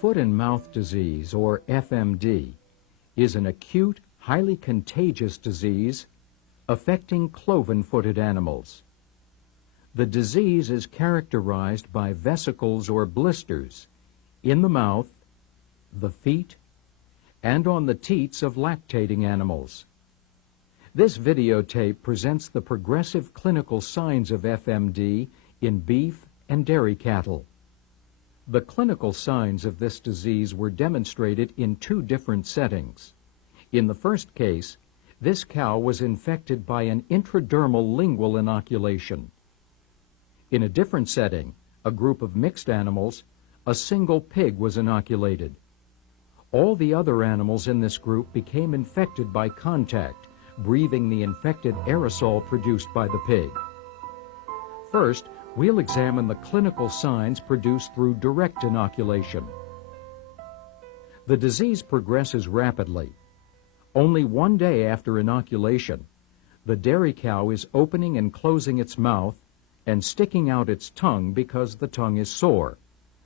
Foot and mouth disease, or FMD, is an acute, highly contagious disease affecting cloven-footed animals. The disease is characterized by vesicles or blisters in the mouth, the feet, and on the teats of lactating animals. This videotape presents the progressive clinical signs of FMD in beef and dairy cattle. The clinical signs of this disease were demonstrated in two different settings. In the first case, this cow was infected by an intradermal lingual inoculation. In a different setting, a group of mixed animals, a single pig was inoculated. All the other animals in this group became infected by contact, breathing the infected aerosol produced by the pig. First, we'll examine the clinical signs produced through direct inoculation. The disease progresses rapidly. Only one day after inoculation, the dairy cow is opening and closing its mouth and sticking out its tongue because the tongue is sore.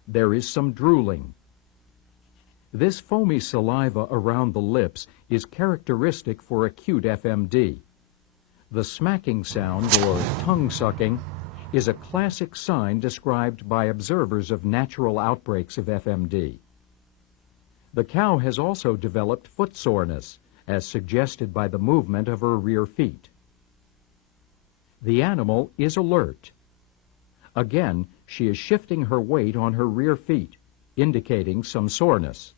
There is some drooling. This foamy saliva around the lips is characteristic for acute FMD. The smacking sound, or tongue sucking, is a classic sign described by observers of natural outbreaks of FMD. The cow has also developed foot soreness, as suggested by the movement of her rear feet. The animal is alert. Again, she is shifting her weight on her rear feet, indicating some soreness.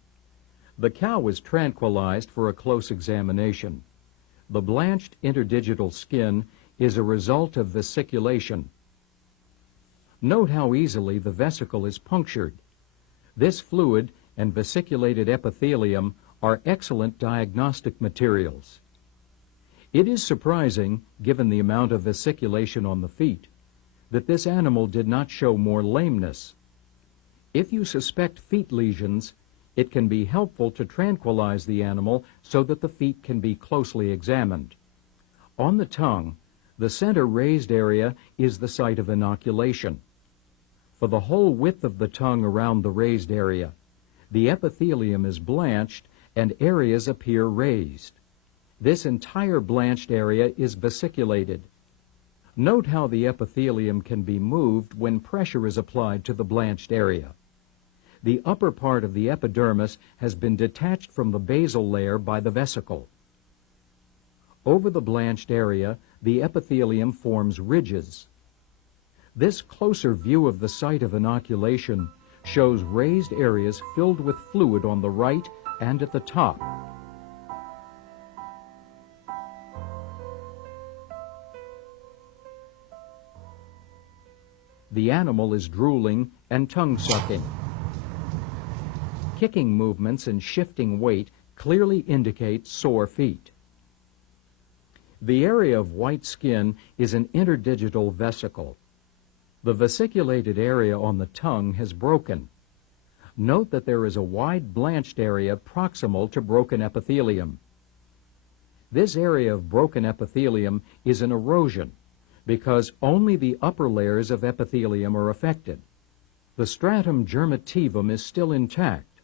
The cow is tranquilized for a close examination. The blanched interdigital skin is a result of vesiculation. Note how easily the vesicle is punctured. This fluid and vesiculated epithelium are excellent diagnostic materials. It is surprising, given the amount of vesiculation on the feet, that this animal did not show more lameness. If you suspect feet lesions, it can be helpful to tranquilize the animal so that the feet can be closely examined. On the tongue, the center raised area is the site of inoculation. For the whole width of the tongue around the raised area, the epithelium is blanched and areas appear raised. This entire blanched area is vesiculated. Note how the epithelium can be moved when pressure is applied to the blanched area. The upper part of the epidermis has been detached from the basal layer by the vesicle. Over the blanched area, the epithelium forms ridges. This closer view of the site of inoculation shows raised areas filled with fluid on the right and at the top. The animal is drooling and tongue-sucking. Kicking movements and shifting weight clearly indicate sore feet. The area of white skin is an interdigital vesicle. The vesiculated area on the tongue has broken. Note that there is a wide blanched area proximal to broken epithelium. This area of broken epithelium is an erosion because only the upper layers of epithelium are affected. The stratum germativum is still intact,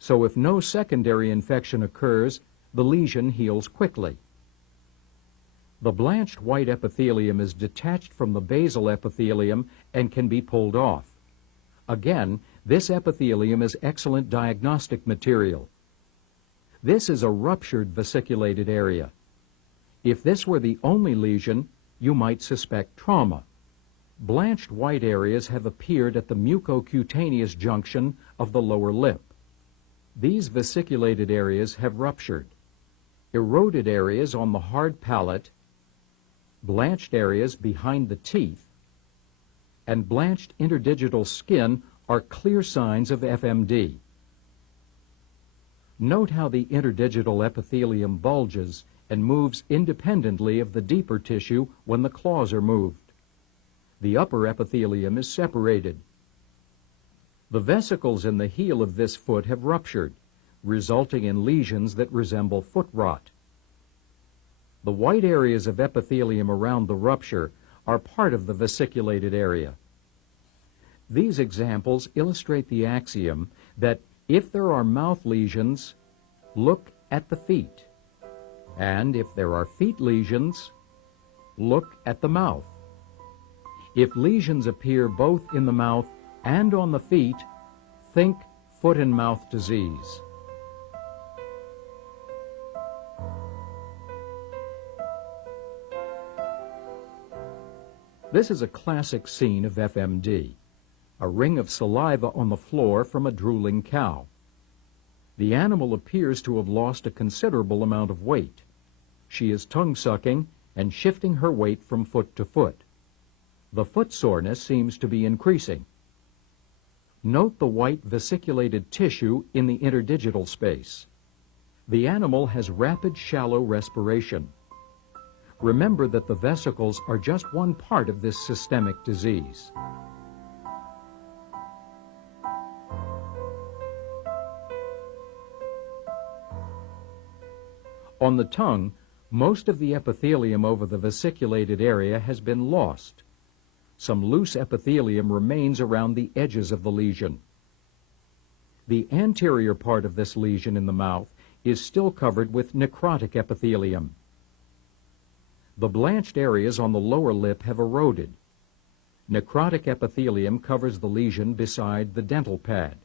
so if no secondary infection occurs, the lesion heals quickly. The blanched white epithelium is detached from the basal epithelium and can be pulled off. Again, this epithelium is excellent diagnostic material. This is a ruptured vesiculated area. If this were the only lesion, you might suspect trauma. Blanched white areas have appeared at the mucocutaneous junction of the lower lip. These vesiculated areas have ruptured. Eroded areas on the hard palate, blanched areas behind the teeth, and blanched interdigital skin are clear signs of FMD. Note how the interdigital epithelium bulges and moves independently of the deeper tissue when the claws are moved. The upper epithelium is separated. The vesicles in the heel of this foot have ruptured, resulting in lesions that resemble foot rot. The white areas of epithelium around the rupture are part of the vesiculated area. These examples illustrate the axiom that If there are mouth lesions, look at the feet. And if there are feet lesions, look at the mouth. If lesions appear both in the mouth and on the feet, think foot and mouth disease. This is a classic scene of FMD, a ring of saliva on the floor from a drooling cow. The animal appears to have lost a considerable amount of weight. She is tongue-sucking and shifting her weight from foot to foot. The foot soreness seems to be increasing. Note the white vesiculated tissue in the interdigital space. The animal has rapid shallow respiration. Remember that the vesicles are just one part of this systemic disease. On the tongue, most of the epithelium over the vesiculated area has been lost. Some loose epithelium remains around the edges of the lesion. The anterior part of this lesion in the mouth is still covered with necrotic epithelium. The blanched areas on the lower lip have eroded. Necrotic epithelium covers the lesion beside the dental pad.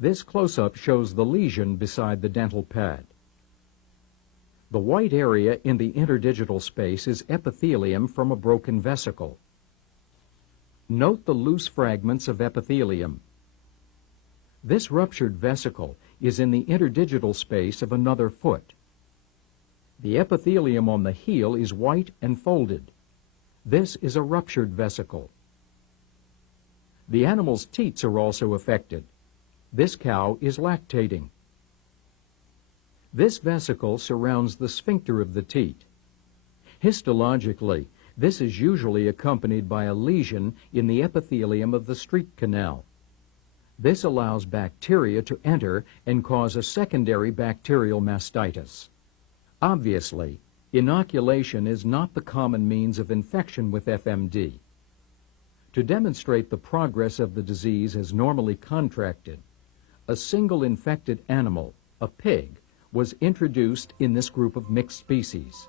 This close-up shows the lesion beside the dental pad. The white area in the interdigital space is epithelium from a broken vesicle. Note the loose fragments of epithelium. This ruptured vesicle is in the interdigital space of another foot. The epithelium on the heel is white and folded. This is a ruptured vesicle. The animal's teats are also affected. This cow is lactating. This vesicle surrounds the sphincter of the teat. Histologically, this is usually accompanied by a lesion in the epithelium of the street canal. This allows bacteria to enter and cause a secondary bacterial mastitis. Obviously, inoculation is not the common means of infection with FMD. To demonstrate the progress of the disease as normally contracted, a single infected animal, a pig, was introduced in this group of mixed species.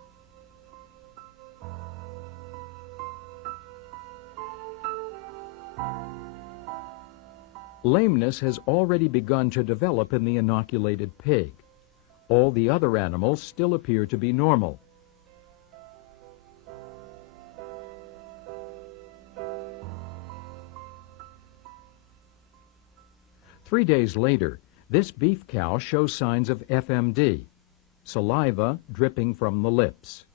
Lameness has already begun to develop in the inoculated pig. All the other animals still appear to be normal. Three days later, this beef cow shows signs of FMD, saliva dripping from the lips.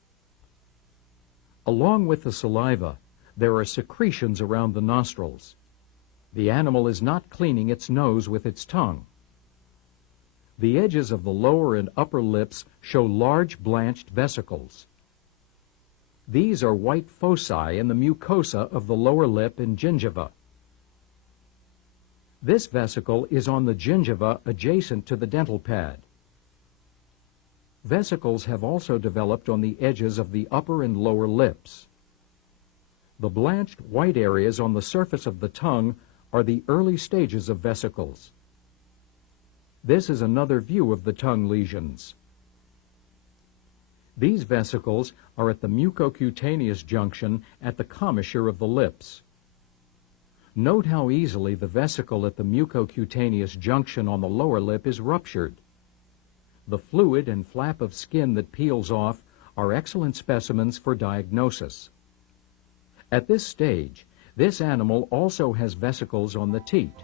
Along with the saliva, there are secretions around the nostrils. The animal is not cleaning its nose with its tongue. The edges of the lower and upper lips show large blanched vesicles. These are white foci in the mucosa of the lower lip and gingiva. This vesicle is on the gingiva adjacent to the dental pad. Vesicles have also developed on the edges of the upper and lower lips. The blanched white areas on the surface of the tongue are the early stages of vesicles. This is another view of the tongue lesions. These vesicles are at the mucocutaneous junction at the commissure of the lips. Note how easily the vesicle at the mucocutaneous junction on the lower lip is ruptured. The fluid and flap of skin that peels off are excellent specimens for diagnosis. At this stage, this animal also has vesicles on the teat.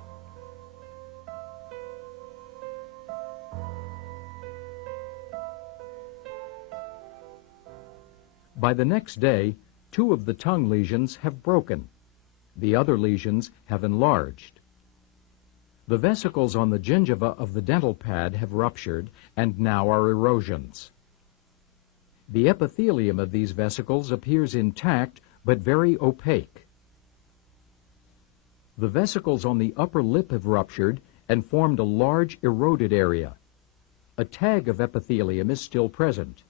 By the next day, 2 of the tongue lesions have broken. The other lesions have enlarged. The vesicles on the gingiva of the dental pad have ruptured and now are erosions. The epithelium of these vesicles appears intact but very opaque. The vesicles on the upper lip have ruptured and formed a large eroded area. A tag of epithelium is still present.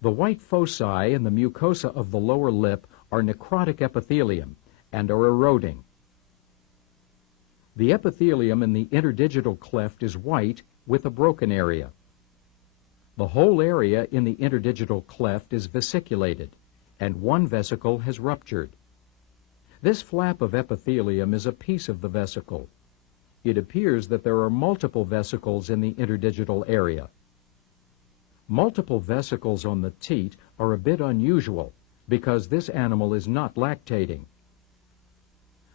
The white foci in the mucosa of the lower lip are necrotic epithelium and are eroding. The epithelium in the interdigital cleft is white with a broken area. The whole area in the interdigital cleft is vesiculated, and one vesicle has ruptured. This flap of epithelium is a piece of the vesicle. It appears that there are multiple vesicles in the interdigital area. Multiple vesicles on the teat are a bit unusual because this animal is not lactating.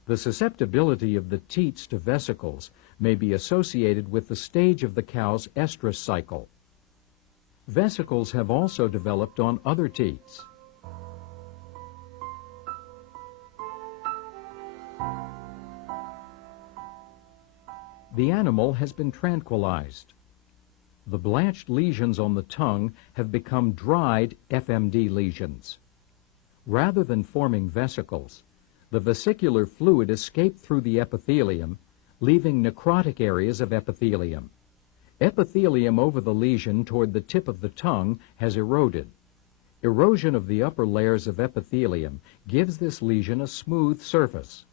The susceptibility of the teats to vesicles may be associated with the stage of the cow's estrus cycle. Vesicles have also developed on other teats. The animal has been tranquilized. The blanched lesions on the tongue have become dried FMD lesions. Rather than forming vesicles, the vesicular fluid escaped through the epithelium, leaving necrotic areas of epithelium. Epithelium over the lesion toward the tip of the tongue has eroded. Erosion of the upper layers of epithelium gives this lesion a smooth surface.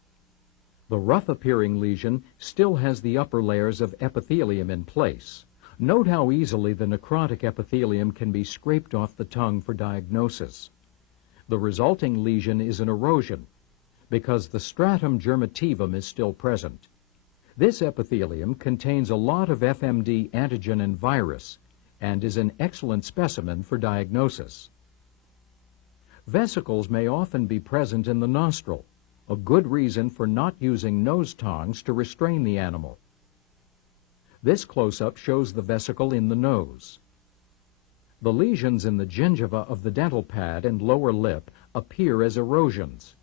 The rough-appearing lesion still has the upper layers of epithelium in place. Note how easily the necrotic epithelium can be scraped off the tongue for diagnosis. The resulting lesion is an erosion because the stratum germativum is still present. This epithelium contains a lot of FMD antigen and virus and is an excellent specimen for diagnosis. Vesicles may often be present in the nostril, a good reason for not using nose tongs to restrain the animal. This close-up shows the vesicle in the nose. The lesions in the gingiva of the dental pad and lower lip appear as erosions.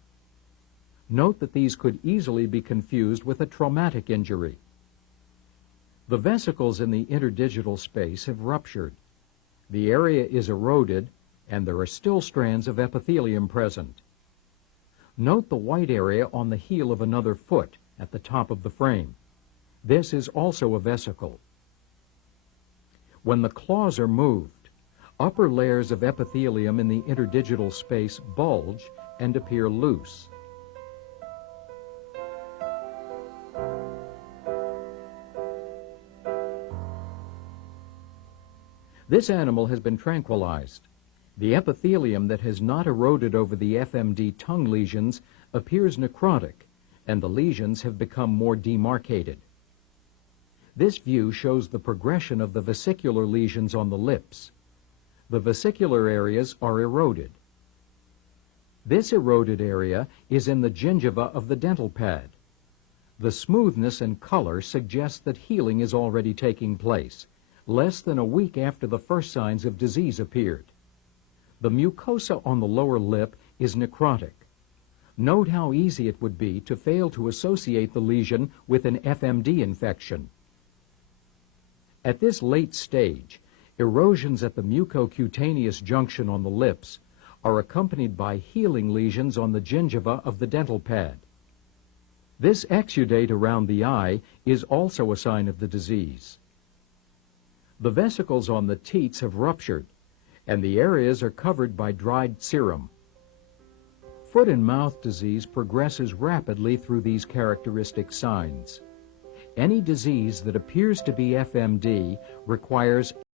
Note that these could easily be confused with a traumatic injury. The vesicles in the interdigital space have ruptured. The area is eroded, and there are still strands of epithelium present. Note the white area on the heel of another foot at the top of the frame. This is also a vesicle. When the claws are moved, upper layers of epithelium in the interdigital space bulge and appear loose. This animal has been tranquilized. The epithelium that has not eroded over the FMD tongue lesions appears necrotic, and the lesions have become more demarcated. This view shows the progression of the vesicular lesions on the lips. The vesicular areas are eroded. This eroded area is in the gingiva of the dental pad. The smoothness and color suggest that healing is already taking place, less than a week after the first signs of disease appeared. The mucosa on the lower lip is necrotic. Note how easy it would be to fail to associate the lesion with an FMD infection. At this late stage, erosions at the mucocutaneous junction on the lips are accompanied by healing lesions on the gingiva of the dental pad. This exudate around the eye is also a sign of the disease. The vesicles on the teats have ruptured, and the areas are covered by dried serum. Foot and mouth disease progresses rapidly through these characteristic signs. Any disease that appears to be FMD requires